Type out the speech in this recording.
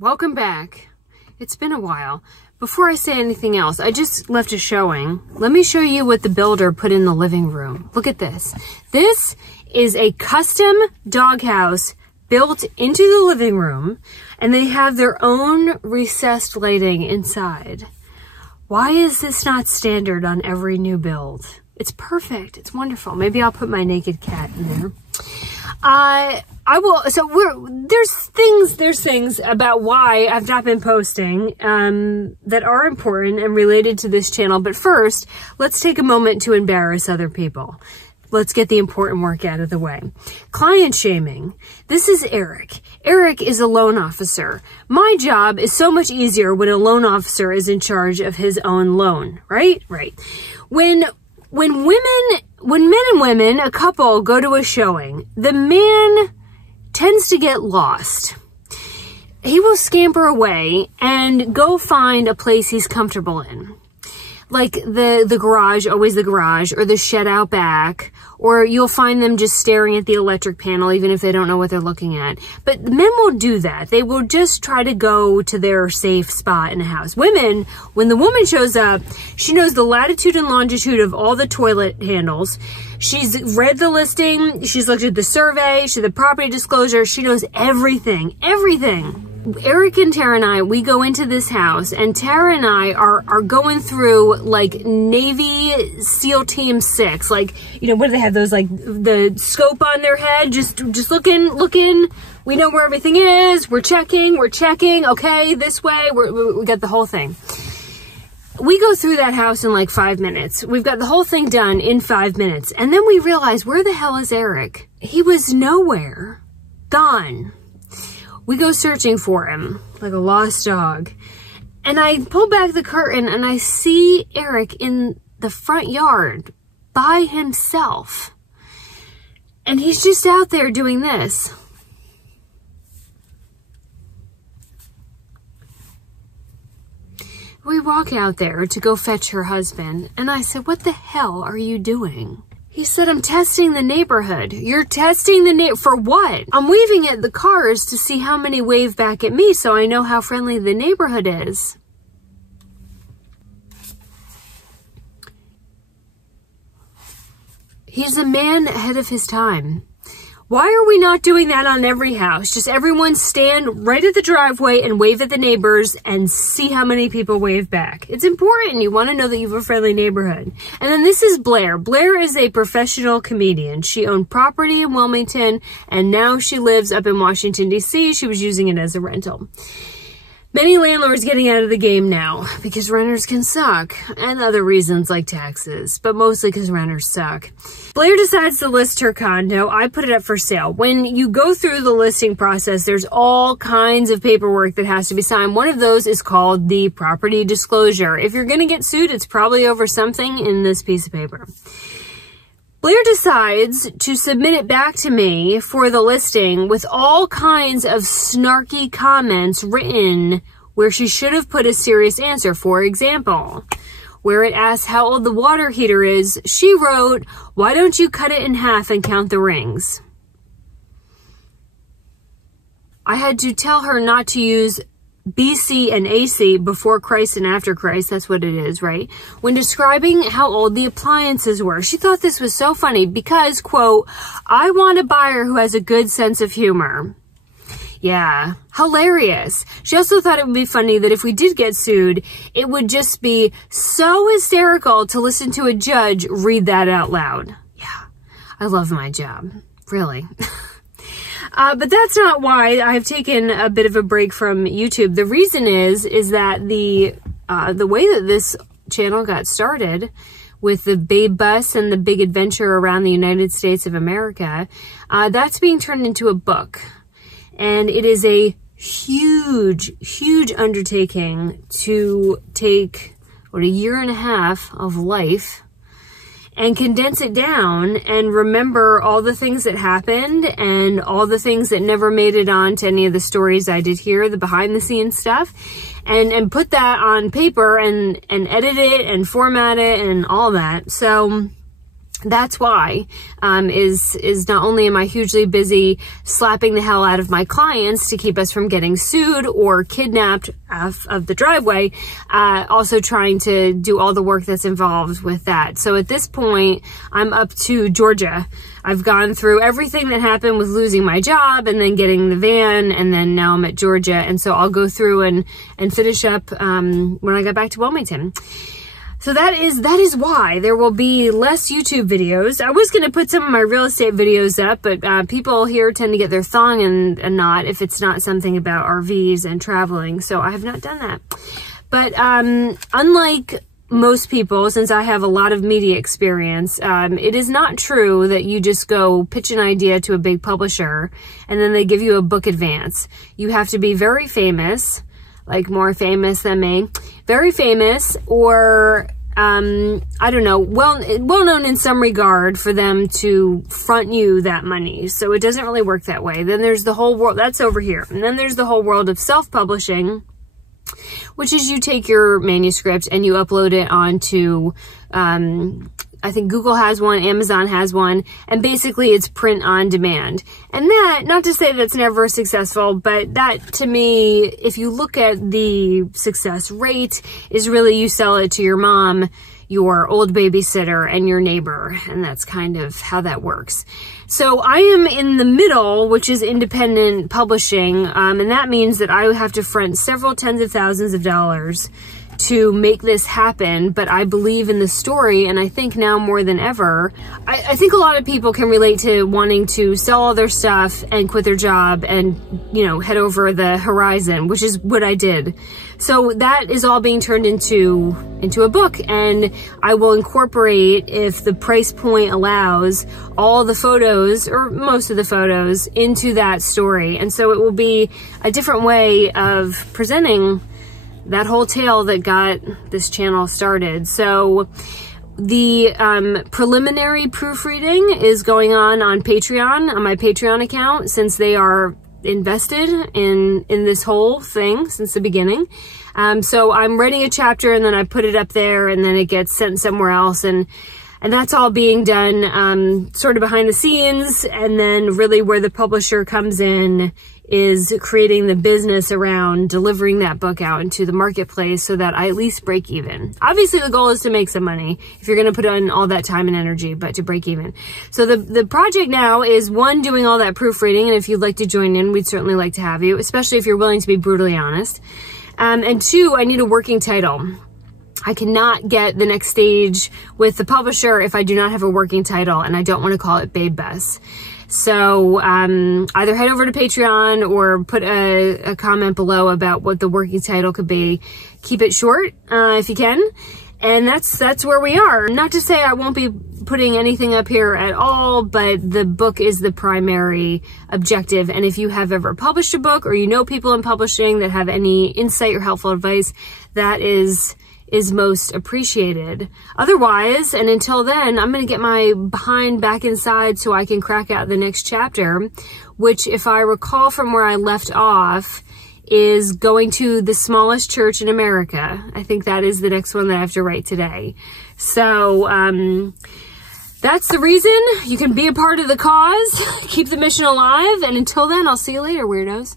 Welcome back. It's been a while. Before I say anything else, I just left a showing. Let me show you what the builder put in the living room. Look at this. This is a custom doghouse built into the living room, and they have their own recessed lighting inside. Why is this not standard on every new build? It's perfect. It's wonderful. Maybe I'll put my naked cat in there. I will. So there's things about why I've not been posting that are important and related to this channel. But first, let's take a moment to embarrass other people. Let's get the important work out of the way. Client shaming. This is Eric. Eric is a loan officer. My job is so much easier when a loan officer is in charge of his own loan, right? Right. When men and women, a couple, go to a showing, the man tends to get lost. He will scamper away and go find a place he's comfortable in. Like the garage, always the garage, or the shed out back, or you'll find them just staring at the electric panel even if they don't know what they're looking at. But men will do that. They will just try to go to their safe spot in a house. Women, when the woman shows up, she knows the latitude and longitude of all the toilet handles. She's read the listing, she's looked at the survey, she's the property disclosure, she knows everything, everything. Eric and Tara and I, we go into this house, and Tara and I are going through like Navy SEAL Team 6. Like, you know, what do they have? Those like the scope on their head, just looking. We know where everything is. We're checking. Okay, this way. We got the whole thing. We go through that house in like 5 minutes. We've got the whole thing done in 5 minutes. And then we realize, where the hell is Eric? He was nowhere. Gone. We go searching for him, like a lost dog. And I pull back the curtain and I see Eric in the front yard by himself. And he's just out there doing this. We walk out there to go fetch her husband. And I said, what the hell are you doing? He said, I'm testing the neighborhood. You're testing the for what? I'm waving at the cars to see how many wave back at me so I know how friendly the neighborhood is. He's a man ahead of his time. Why are we not doing that on every house? Just everyone stand right at the driveway and wave at the neighbors and see how many people wave back. It's important. You want to know that you have a friendly neighborhood. And then this is Blair. Blair is a professional comedian. She owned property in Wilmington, and now she lives up in Washington, D.C. She was using it as a rental. Many landlords getting out of the game now because renters can suck, and other reasons like taxes, but mostly because renters suck. Blair decides to list her condo. I put it up for sale. When you go through the listing process, there's all kinds of paperwork that has to be signed. One of those is called the property disclosure. If you're going to get sued, it's probably over something in this piece of paper. Blair decides to submit it back to me for the listing with all kinds of snarky comments written where she should have put a serious answer. For example, where it asks how old the water heater is, she wrote, why don't you cut it in half and count the rings? I had to tell her not to use BC and AC, before Christ and after Christ, that's what it is, right? When describing how old the appliances were. She thought this was so funny because, quote, I want a buyer who has a good sense of humor. Yeah, hilarious. She also thought it would be funny that if we did get sued, it would just be so hysterical to listen to a judge read that out loud. Yeah, I love my job, really. But that's not why I've taken a bit of a break from YouTube. The reason is that the way that this channel got started with the Babe Bus and the big adventure around the United States of America, that's being turned into a book. And it is a huge, huge undertaking to take, what, a year and a half of life and condense it down and remember all the things that happened and all the things that never made it on to any of the stories I did here, the behind the scenes stuff, and put that on paper and edit it and format it and all that. So That's why, is not only am I hugely busy slapping the hell out of my clients to keep us from getting sued or kidnapped off of the driveway, also trying to do all the work that's involved with that. So at this point, I'm up to Georgia. I've gone through everything that happened with losing my job and then getting the van, and then now I'm at Georgia. And so I'll go through and finish up, when I get back to Wilmington. So that is why there will be less YouTube videos. I was going to put some of my real estate videos up, but people here tend to get their thong in a knot if it's not something about RVs and traveling. So I have not done that. But unlike most people, since I have a lot of media experience, it is not true that you just go pitch an idea to a big publisher and then they give you a book advance. You have to be very famous, like more famous than me, very famous, or I don't know, well known in some regard for them to front you that money. So it doesn't really work that way. Then there's the whole world, that's over here. And then there's the whole world of self-publishing, which is you take your manuscript and you upload it onto, I think Google has one, Amazon has one, and basically it's print on demand. And that, not to say that's never successful, but that to me, if you look at the success rate, is really you sell it to your mom, your old babysitter, and your neighbor. And that's kind of how that works. So I am in the middle, which is independent publishing, and that means that I have to front several tens of thousands of dollars to make this happen. But I believe in the story, and I think now more than ever, I think a lot of people can relate to wanting to sell all their stuff and quit their job and, you know, head over the horizon, which is what I did. So that is all being turned into a book, and I will incorporate, if the price point allows, all the photos, or most of the photos, into that story. And so it will be a different way of presenting that whole tale that got this channel started. So the preliminary proofreading is going on Patreon, on my Patreon account, since they are invested in this whole thing since the beginning. So I'm writing a chapter and then I put it up there and then it gets sent somewhere else, and that's all being done sort of behind the scenes. And then really where the publisher comes in is creating the business around delivering that book out into the marketplace so that I at least break even. Obviously the goal is to make some money if you're going to put in all that time and energy, but to break even. So the project now is, one, doing all that proofreading, and if you'd like to join in, we'd certainly like to have you, especially if you're willing to be brutally honest. And two, I need a working title. I cannot get the next stage with the publisher if I do not have a working title, and I don't want to call it Babe Bess. So either head over to Patreon or put a comment below about what the working title could be. Keep it short if you can. And that's where we are. Not to say I won't be putting anything up here at all, but the book is the primary objective. And if you have ever published a book, or you know people in publishing that have any insight or helpful advice, that is most appreciated. Otherwise, and until then, I'm going to get my behind back inside so I can crack out the next chapter, which, if I recall from where I left off, is going to the smallest church in America. I think that is the next one that I have to write today. So that's the reason. You can be a part of the cause, keep the mission alive, and until then, I'll see you later, weirdos.